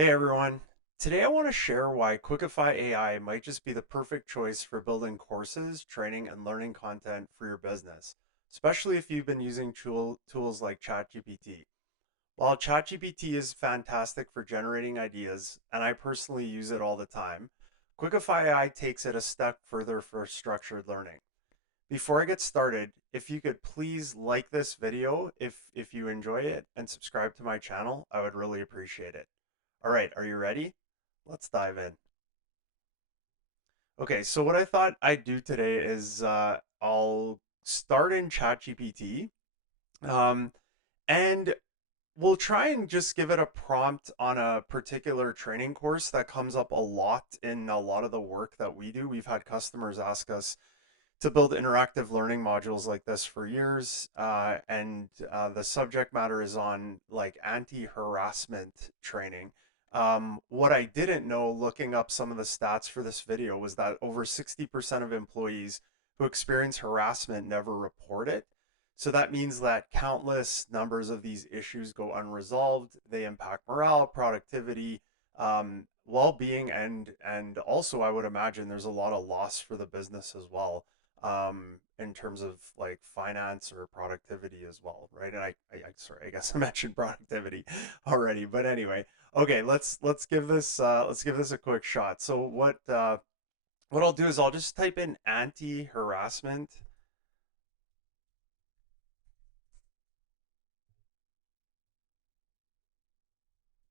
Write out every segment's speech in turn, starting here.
Hey everyone. Today I want to share why Quickify AI might just be the perfect choice for building courses, training, and learning content for your business, especially if you've been using tools like ChatGPT. While ChatGPT is fantastic for generating ideas, and I personally use it all the time, Quickify AI takes it a step further for structured learning. Before I get started, if you could please like this video if you enjoy it and subscribe to my channel, I would really appreciate it. All right, are you ready? Let's dive in. Okay, so what I thought I'd do today is I'll start in ChatGPT, um, and we'll try and just give it a prompt on a particular training course that comes up a lot in a lot of the work that we do. We've had customers ask us to build interactive learning modules like this for years, and the subject matter is on like anti-harassment training. What I didn't know looking up some of the stats for this video was that over 60% of employees who experience harassment never report it. So that means that countless numbers of these issues go unresolved. They impact morale, productivity, well-being, and also I would imagine there's a lot of loss for the business as well, in terms of like finance or productivity as well, right? And sorry, I guess I mentioned productivity already, but anyway, okay, let's give this a quick shot. So what I'll do is I'll just type in anti-harassment.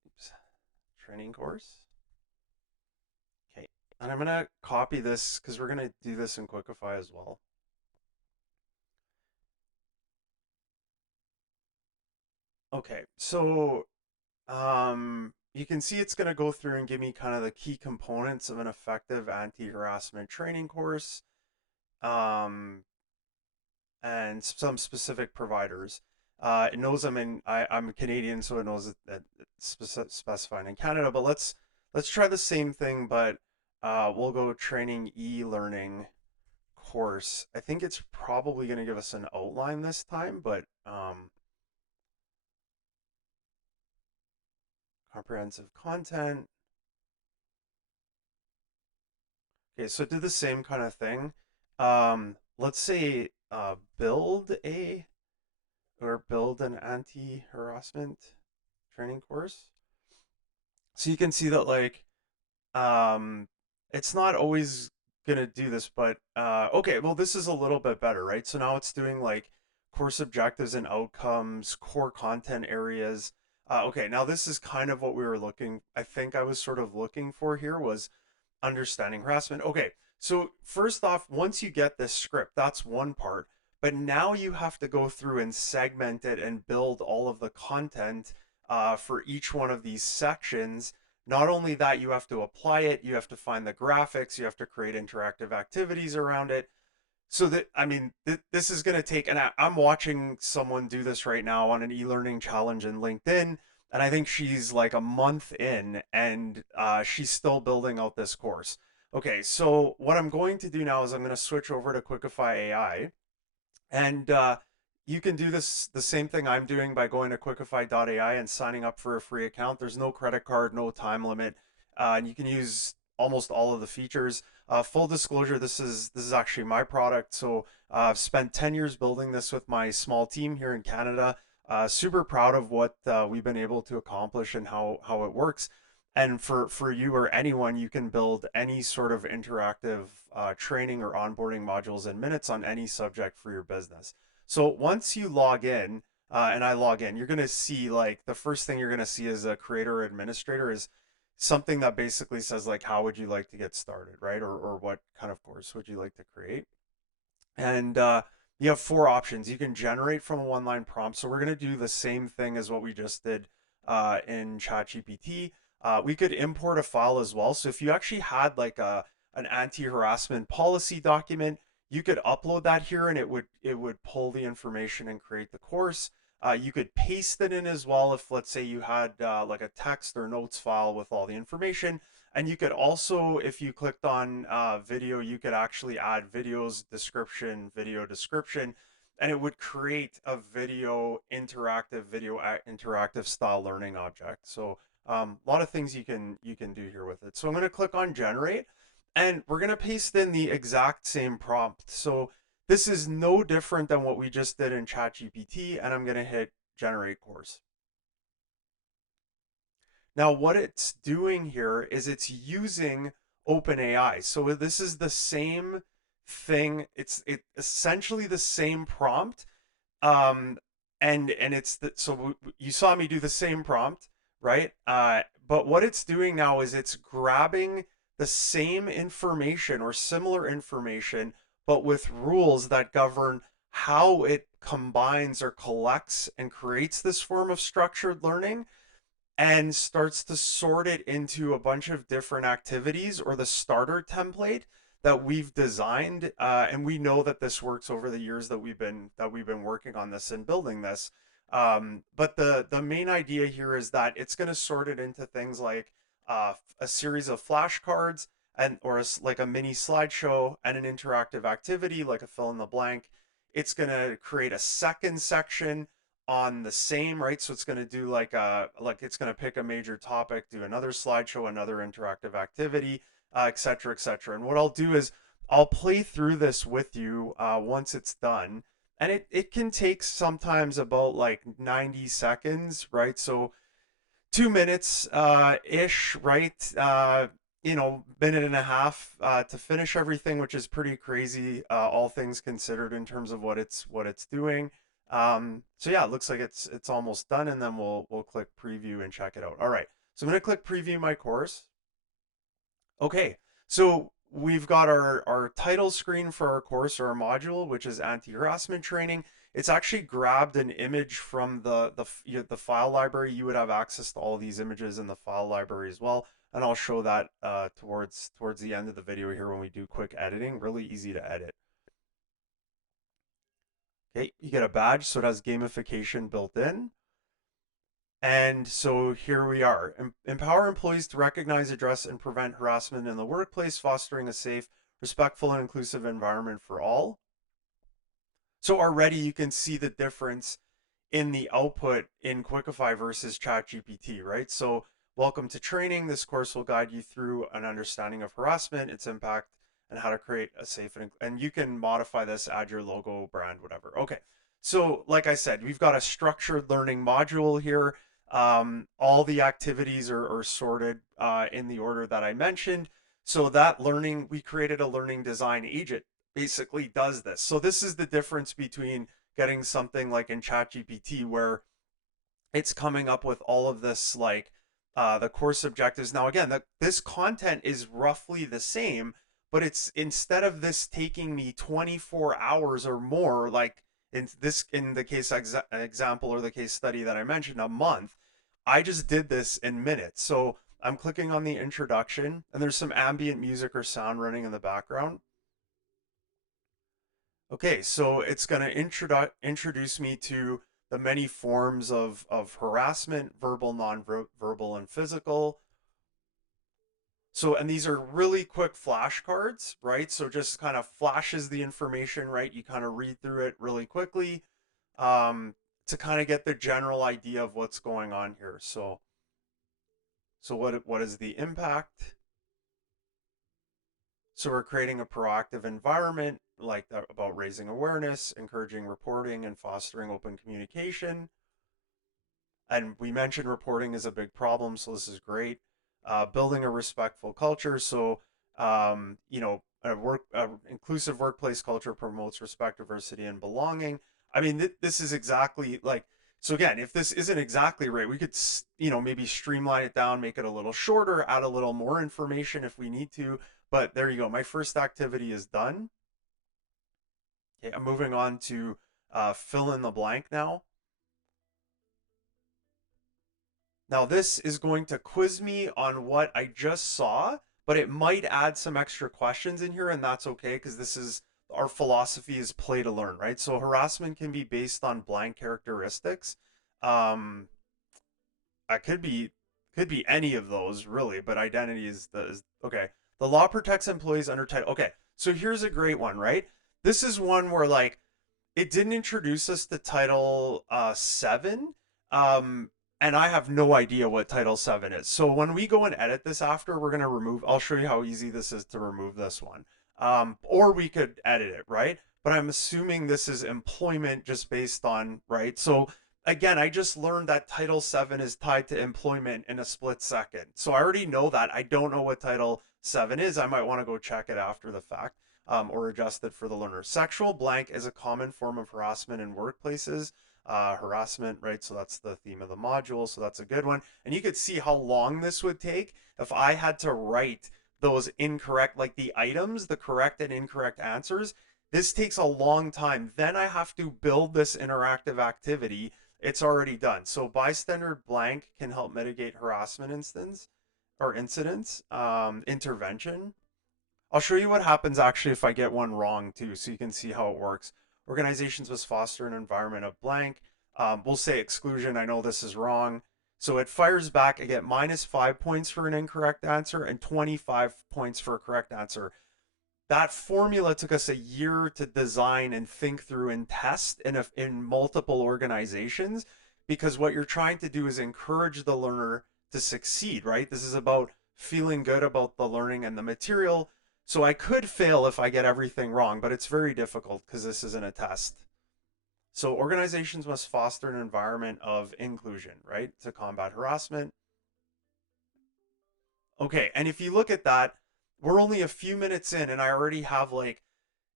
Oops, training course. Okay, and I'm gonna copy this because we're gonna do this in Quickify as well. Okay, so you can see it's going to go through and give me kind of the key components of an effective anti-harassment training course, um, and some specific providers. It knows I'm Canadian, so it knows that it's specified in Canada. But let's try the same thing, but we'll go training e-learning course. I think it's probably going to give us an outline this time, but comprehensive content. Okay, so do the same kind of thing. Let's say build an anti-harassment training course. So you can see that like um it's not always gonna do this, but okay, well this is a little bit better, right? So now it's doing like course objectives and outcomes, core content areas. Okay, now this is kind of what we were I think I was sort of looking for here was understanding harassment. Okay, so first off, once you get this script, that's one part. But now you have to go through and segment it and build all of the content for each one of these sections. Not only that, you have to apply it, you have to find the graphics, you have to create interactive activities around it. So that, I mean, this is going to take, and I'm watching someone do this right now on an e-learning challenge in LinkedIn, and I think she's like a month in, and she's still building out this course. Okay, so what I'm going to do now is I'm going to switch over to Quickify AI, and you can do this the same thing I'm doing by going to quickify.ai and signing up for a free account. There's no credit card, no time limit, and you can use almost all of the features. Full disclosure, this is actually my product. So I've spent 10 years building this with my small team here in Canada. Super proud of what we've been able to accomplish and how it works. And for you or anyone, you can build any sort of interactive training or onboarding modules in minutes on any subject for your business. So once you log in, and I log in, you're going to see like the first thing you're going to see as a creator or administrator is something that basically says like, how would you like to get started, right? Or what kind of course would you like to create? And you have four options. You can generate from a one-line prompt. So we're going to do the same thing as what we just did in ChatGPT. We could import a file as well. So if you actually had like an anti-harassment policy document, you could upload that here, and it would pull the information and create the course. You could paste it in as well if, let's say, you had like a text or notes file with all the information. And you could also, if you clicked on video, you could actually add videos, description, video description, and it would create a video interactive style learning object. So A lot of things you can do here with it. So I'm going to click on generate, and we're going to paste in the exact same prompt. So this is no different than what we just did in ChatGPT, and I'm going to hit generate course. Now, what it's doing here is it's using OpenAI. So this is the same thing. It's essentially the same prompt, um, and it's so you saw me do the same prompt, right? But what it's doing now is it's grabbing the same information or similar information, but with rules that govern how it combines or collects and creates this form of structured learning, and starts to sort it into a bunch of different activities or the starter template that we've designed, and we know that this works over the years that we've been working on this and building this. But the main idea here is that it's going to sort it into things like a series of flashcards, and or like a mini slideshow and an interactive activity like a fill in the blank. It's going to create a second section on the same, right? So it's going to do like it's going to pick a major topic, do another slideshow, another interactive activity, et cetera, et cetera. And what I'll do is I'll play through this with you once it's done. And it can take sometimes about like 90 seconds, right? So 2 minutes ish, right? Minute and a half to finish everything, which is pretty crazy, all things considered in terms of what it's doing. So yeah, it looks like it's almost done, and then we'll click preview and check it out. All right, so I'm gonna click preview my course. Okay, so we've got our title screen for our course or our module, which is anti-harassment training. It's actually grabbed an image from the file library. You would have access to all these images in the file library as well, and I'll show that towards the end of the video here when we do quick editing. Really easy to edit. Okay, you get a badge, so it has gamification built in. And so here we are. Empower employees to recognize, address, and prevent harassment in the workplace, fostering a safe, respectful, and inclusive environment for all. So already you can see the difference in the output in Quickify versus ChatGPT, right? So welcome to training. This course will guide you through an understanding of harassment, its impact, and how to create a safe, and you can modify this, add your logo, brand, whatever. Okay. So like I said, we've got a structured learning module here. All the activities are sorted in the order that I mentioned. So that learning, we created a learning design agent, basically does this. So this is the difference between getting something like in ChatGPT where it's coming up with all of this like the course objectives. Now again, this content is roughly the same, but it's instead of this taking me 24 hours or more, like in the case example or the case study that I mentioned, a month, I just did this in minutes. So I'm clicking on the introduction, and there's some ambient music or sound running in the background. Okay, so it's going to introduce me to the many forms of harassment: verbal, non-verbal, and physical. So, and these are really quick flashcards, right? So just kind of flashes the information, right? You kind of read through it really quickly, um, to kind of get the general idea of what's going on here. So what is the impact? So we're creating a proactive environment like that, about raising awareness, encouraging reporting, and fostering open communication. And we mentioned reporting is a big problem, so this is great. Building a respectful culture. So, a inclusive workplace culture promotes respect, diversity, and belonging. I mean, this is exactly like, so again, if this isn't exactly right, we could, maybe streamline it down, make it a little shorter, add a little more information if we need to. But there you go. My first activity is done. Okay, I'm moving on to fill in the blank now. Now this is going to quiz me on what I just saw, but it might add some extra questions in here, and that's okay because this is our philosophy is play to learn, right? So harassment can be based on blank characteristics. Um, I could be any of those really, but identity is okay. The law protects employees under title. Okay, so here's a great one, right? This is one where like it didn't introduce us to Title 7. and I have no idea what Title 7 is. So when we go and edit this after, we're going to remove, I'll show you how easy this is to remove this one. Or we could edit it, right? But I'm assuming this is employment just based on, right? So again, I just learned that Title 7 is tied to employment in a split second. So I already know that. I don't know what Title 7 is. I might want to go check it after the fact, or adjust it for the learner. Sexual blank is a common form of harassment in workplaces. Harassment, right? So that's the theme of the module. So that's a good one. And you could see how long this would take if I had to write those incorrect, like the items, the correct and incorrect answers. This takes a long time. Then I have to build this interactive activity. It's already done. So bystander blank can help mitigate harassment incidents, intervention. I'll show you what happens actually if I get one wrong too, so you can see how it works. Organizations must foster an environment of blank. We'll say exclusion. I know this is wrong. So it fires back. I get -5 points for an incorrect answer and 25 points for a correct answer. That formula took us a year to design and think through and test in multiple organizations, because what you're trying to do is encourage the learner to succeed, right? This is about feeling good about the learning and the material. So I could fail if I get everything wrong, but it's very difficult because this isn't a test. So organizations must foster an environment of inclusion, right, to combat harassment. Okay, and if you look at that, we're only a few minutes in and I already have like,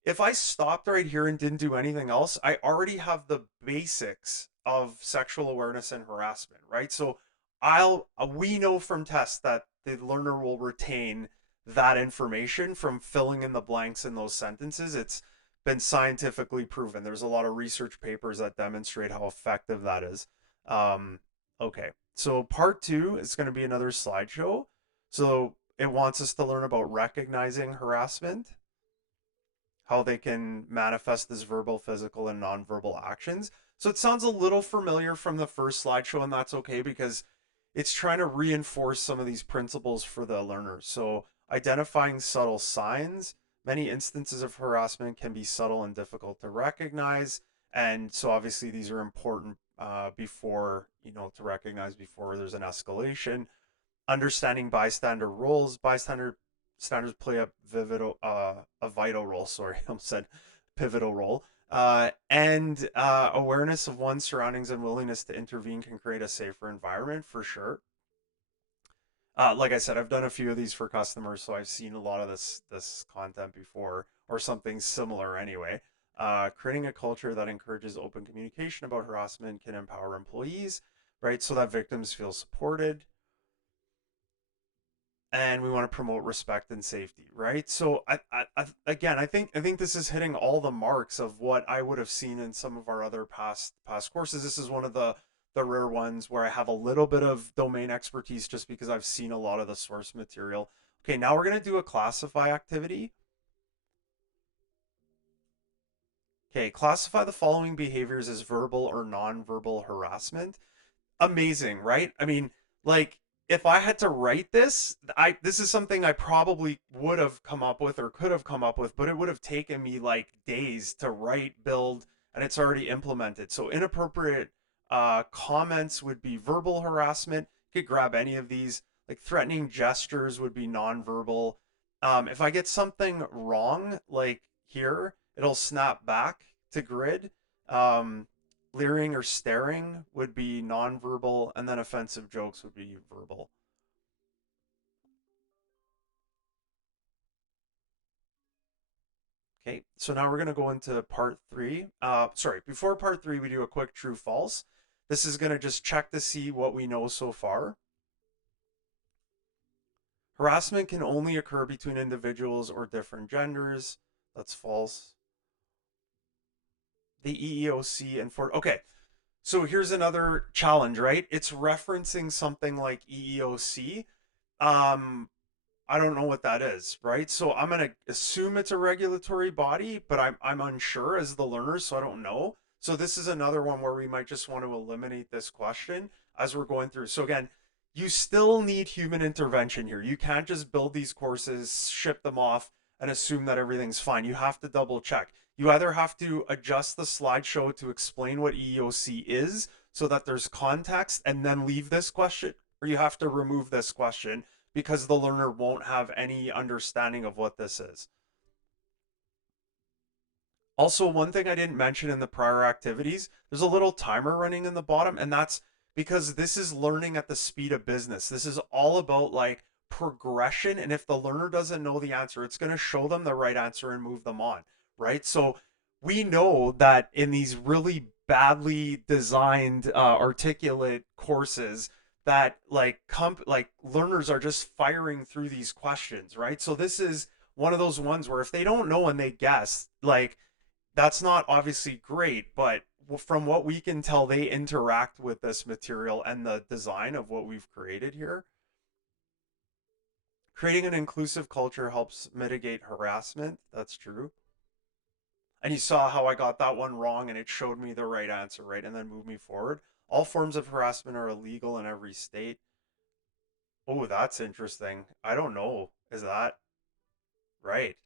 if I stopped right here and didn't do anything else, I already have the basics of sexual awareness and harassment, right? So we know from tests that the learner will retain that information from filling in the blanks in those sentences. It's been scientifically proven. There's a lot of research papers that demonstrate how effective that is. Okay, so part two is going to be another slideshow. So it wants us to learn about recognizing harassment, how they can manifest as verbal, physical, and nonverbal actions. So it sounds a little familiar from the first slideshow, and that's okay because it's trying to reinforce some of these principles for the learners. So identifying subtle signs. Many instances of harassment can be subtle and difficult to recognize. And so obviously these are important before, to recognize before there's an escalation. Understanding bystander roles. Standards play a vital role. Sorry, I said pivotal role. And awareness of one's surroundings and willingness to intervene can create a safer environment for sure. Like I said, I've done a few of these for customers, so I've seen a lot of this content before, or something similar anyway. Creating a culture that encourages open communication about harassment can empower employees, right? So that victims feel supported, and we want to promote respect and safety, right? So again, I think this is hitting all the marks of what I would have seen in some of our other past courses. This is one of the rare ones where I have a little bit of domain expertise just because I've seen a lot of the source material. Okay, now we're going to do a classify activity. Okay, classify the following behaviors as verbal or nonverbal harassment. Amazing, right? I mean, like if I had to write this, this is something I probably would have come up with or could have come up with, but it would have taken me like days to write, build, and it's already implemented. So inappropriate comments would be verbal harassment. You could grab any of these. Like threatening gestures would be nonverbal. If I get something wrong, like here, it'll snap back to grid. Um, Leering or staring would be nonverbal, and then offensive jokes would be verbal. Okay, so now we're going to go into part three. Sorry, before part three, we do a quick true false. This is going to just check to see what we know so far. Harassment can only occur between individuals or different genders. That's false. The EEOC and for okay, so here's another challenge, right? It's referencing something like EEOC. Um, I don't know what that is, right? So I'm gonna assume it's a regulatory body, but I'm unsure as the learner, so I don't know. So this is another one where we might just want to eliminate this question as we're going through. So again, you still need human intervention here. You can't just build these courses, ship them off, and assume that everything's fine. You have to double check. You either have to adjust the slideshow to explain what EEOC is, so that there's context, and then leave this question, or you have to remove this question because the learner won't have any understanding of what this is. Also, one thing I didn't mention in the prior activities, there's a little timer running in the bottom, and that's because this is learning at the speed of business. This is all about like progression, and if the learner doesn't know the answer, it's going to show them the right answer and move them on, right? So we know that in these really badly designed articulate courses that like learners are just firing through these questions, right? So this is one of those ones where if they don't know and they guess, like that's not obviously great, but from what we can tell, they interact with this material and the design of what we've created here. Creating an inclusive culture helps mitigate harassment. That's true. And you saw how I got that one wrong and it showed me the right answer, right? And then moved me forward. All forms of harassment are illegal in every state. Oh, that's interesting. I don't know. Is that right?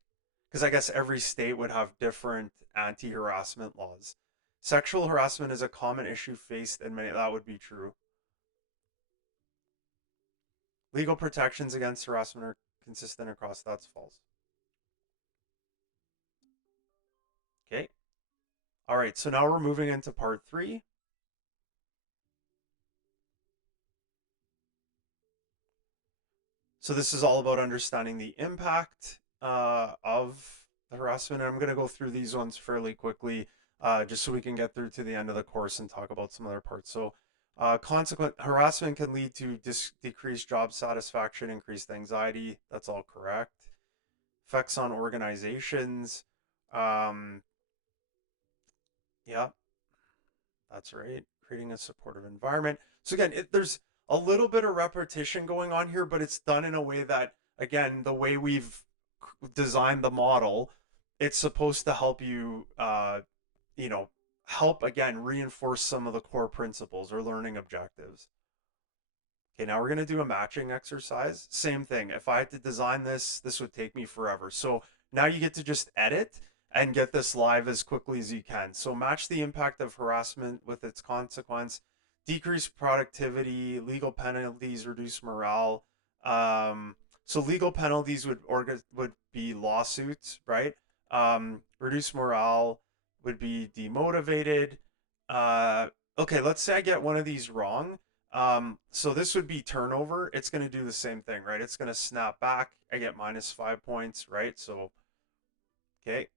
Because I guess every state would have different anti harassment laws. Sexual harassment is a common issue faced in many, that would be true. Legal protections against harassment are consistent across, that's false. Okay. All right. So now we're moving into part three. So this is all about understanding the impact of the harassment. And I'm going to go through these ones fairly quickly, just so we can get through to the end of the course and talk about some other parts. So, consequent harassment can lead to decreased job satisfaction, increased anxiety. That's all correct. Effects on organizations. Um, yeah, that's right. Creating a supportive environment. So again, there's a little bit of repetition going on here, but it's done in a way that, again, the way we've designed the model, it's supposed to help you, you know, help again reinforce some of the core principles or learning objectives. Okay, now we're going to do a matching exercise. Same thing. If I had to design this, this would take me forever. So now you get to just edit and get this live as quickly as you can. So match the impact of harassment with its consequence, decrease productivity, legal penalties, reduce morale. So legal penalties would be lawsuits, right? Reduce morale would be demotivated. Uh, okay, let's say I get one of these wrong. So this would be turnover. It's going to do the same thing, right? It's going to snap back. I get -5 points, right? So, okay,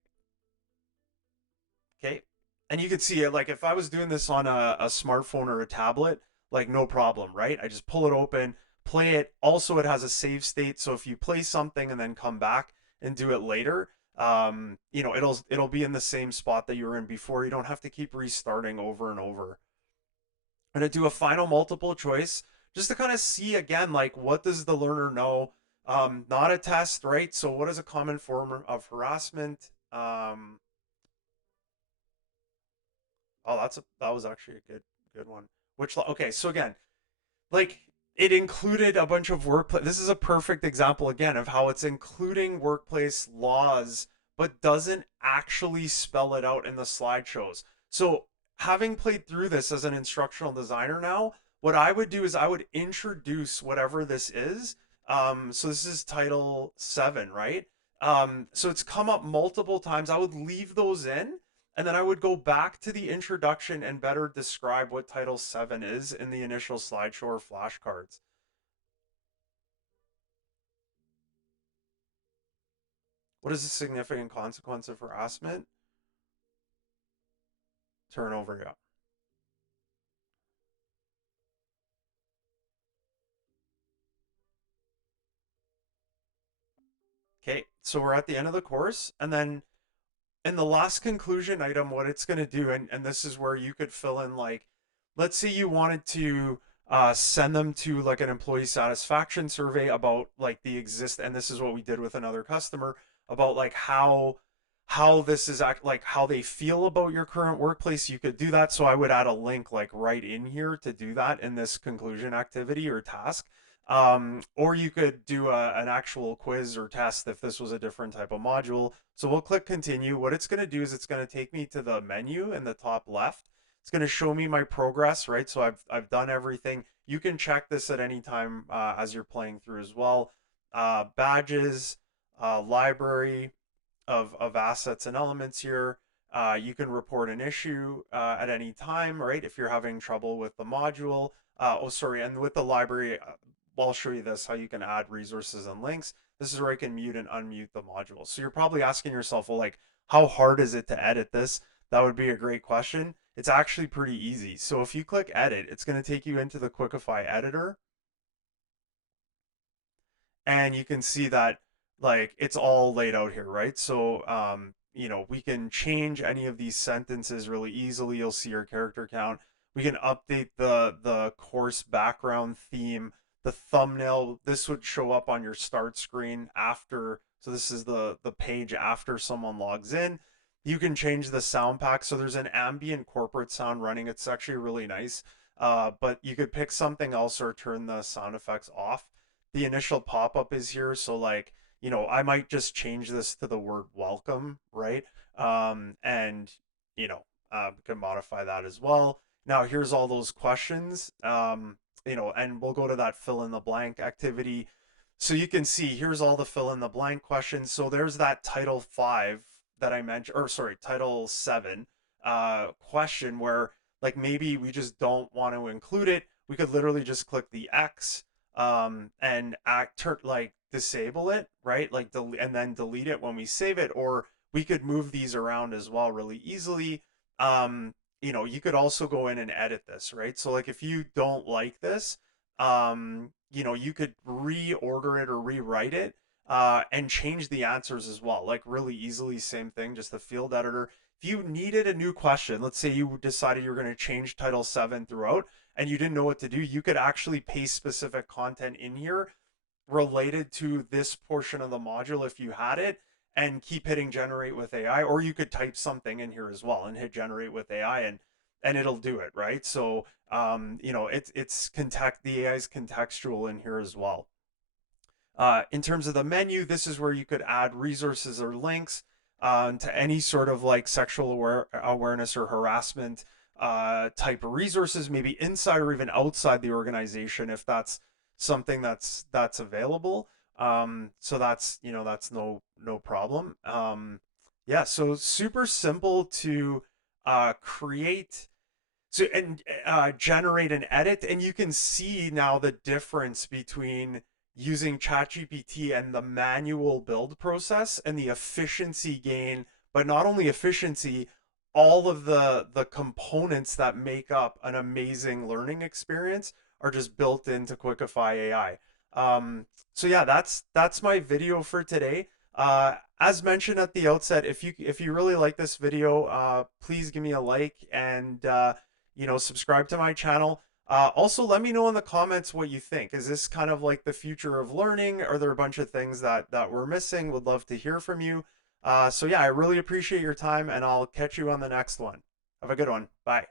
okay. And you can see it like if I was doing this on a smartphone or a tablet, like no problem, right? I just pull it open, play it. Also, it has a save state. So if you play something and then come back and do it later, you know, it'll be in the same spot that you were in before. You don't have to keep restarting over and over. I'm going to do a final multiple choice just to kind of see again, like what does the learner know? Not a test, right? So what is a common form of harassment? Oh, that was actually a good one. Which okay, so again, like it included a bunch of workplace. This is a perfect example again of how it's including workplace laws, but doesn't actually spell it out in the slideshows. So, having played through this as an instructional designer now, what I would do is I would introduce whatever this is. So this is title 7, right? So it's come up multiple times. I would leave those in, and then I would go back to the introduction and better describe what Title 7 is in the initial slideshow or flashcards. What is the significant consequence of harassment? Turnover, yeah. Okay, so we're at the end of the course, and then in the last conclusion item, what it's going to do, and this is where you could fill in like, let's say you wanted to send them to like an employee satisfaction survey about like the exist, and this is what we did with another customer about like how this is act like how they feel about your current workplace. You could do that. So I would add a link like right in here to do that in this conclusion activity or task. Or you could do an actual quiz or test if this was a different type of module. So we'll click continue. What it's going to do is it's going to take me to the menu in the top left. It's going to show me my progress, right? So I've done everything. You can check this at any time as you're playing through as well. Badges, library of assets and elements here. You can report an issue at any time, right? If you're having trouble with the module. Oh, sorry, and with the library, I'll show you this, how you can add resources and links. This is where I can mute and unmute the module. So you're probably asking yourself, well, like, how hard is it to edit this? That would be a great question. It's actually pretty easy. So if you click edit, it's going to take you into the Quickify editor, and you can see that like it's all laid out here, right? So we can change any of these sentences really easily. You'll see your character count. We can update the course background theme, the thumbnail. This would show up on your start screen after. So this is the page after someone logs in. You can change the sound pack. So there's an ambient corporate sound running. It's actually really nice. But you could pick something else or turn the sound effects off. The initial pop-up is here, so like, I might just change this to the word welcome, right? And can modify that as well. Now here's all those questions, and we'll go to that fill in the blank activity. So you can see here's all the fill in the blank questions. So there's that title 5 that I mentioned, or sorry, title 7 question where like maybe we just don't want to include it. We could literally just click the X and like disable it, right? Like and then delete it when we save it, or we could move these around as well really easily. You could also go in and edit this, right? So like if you don't like this, you could reorder it or rewrite it and change the answers as well, like really easily. Same thing, just the field editor. If you needed a new question, let's say you decided you were going to change title 7 throughout, and you didn't know what to do, you could actually paste specific content in here related to this portion of the module if you had it, and keep hitting generate with AI, or you could type something in here as well and hit generate with AI, and it'll do it, right? So the AI is contextual in here as well. In terms of the menu, this is where you could add resources or links to any sort of like sexual awareness or harassment type of resources, maybe inside or even outside the organization if that's something that's available. So that's no problem. Yeah, so super simple to create and generate and edit, and you can see now the difference between using ChatGPT and the manual build process and the efficiency gain, but not only efficiency, all of the components that make up an amazing learning experience are just built into Quickify AI. So yeah, that's my video for today. As mentioned at the outset, if you really like this video, please give me a like and subscribe to my channel. Also, let me know in the comments what you think. Is this kind of like the future of learning? Are there a bunch of things that we're missing? Would love to hear from you. So yeah, I really appreciate your time, and I'll catch you on the next one. Have a good one. Bye.